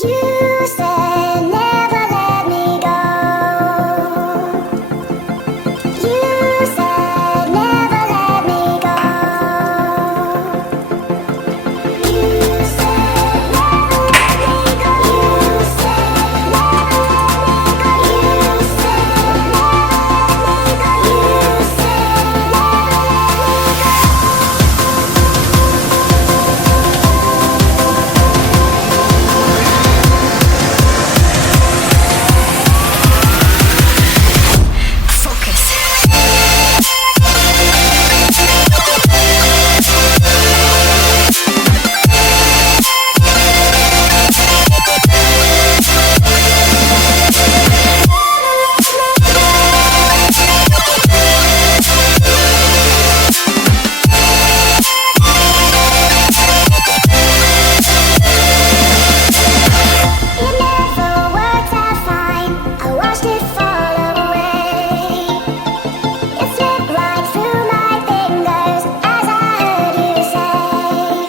You said never let me go. You said never let me go. You said never let me go. You said never let me go. You said never let me go. You said it never worked out fine. I watched it fall away. It slipped right through my fingers as I heard you say.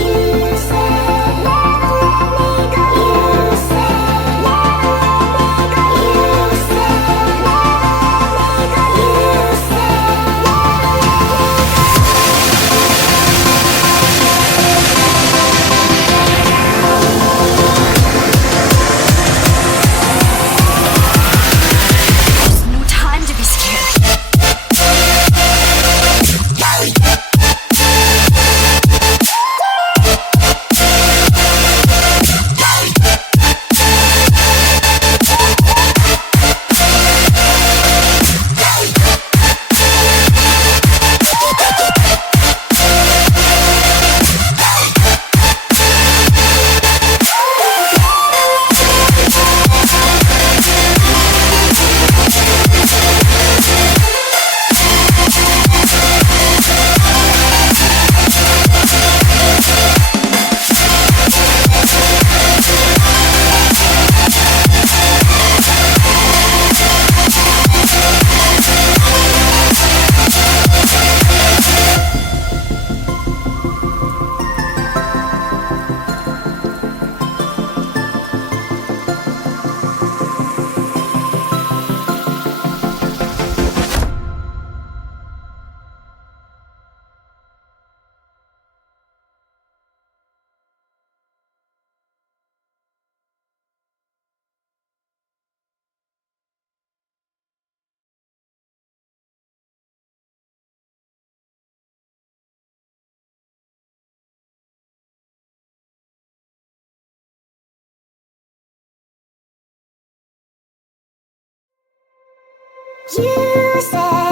You said never let me go. You said never let me go. You said never let me go. You said No time to be scared. you said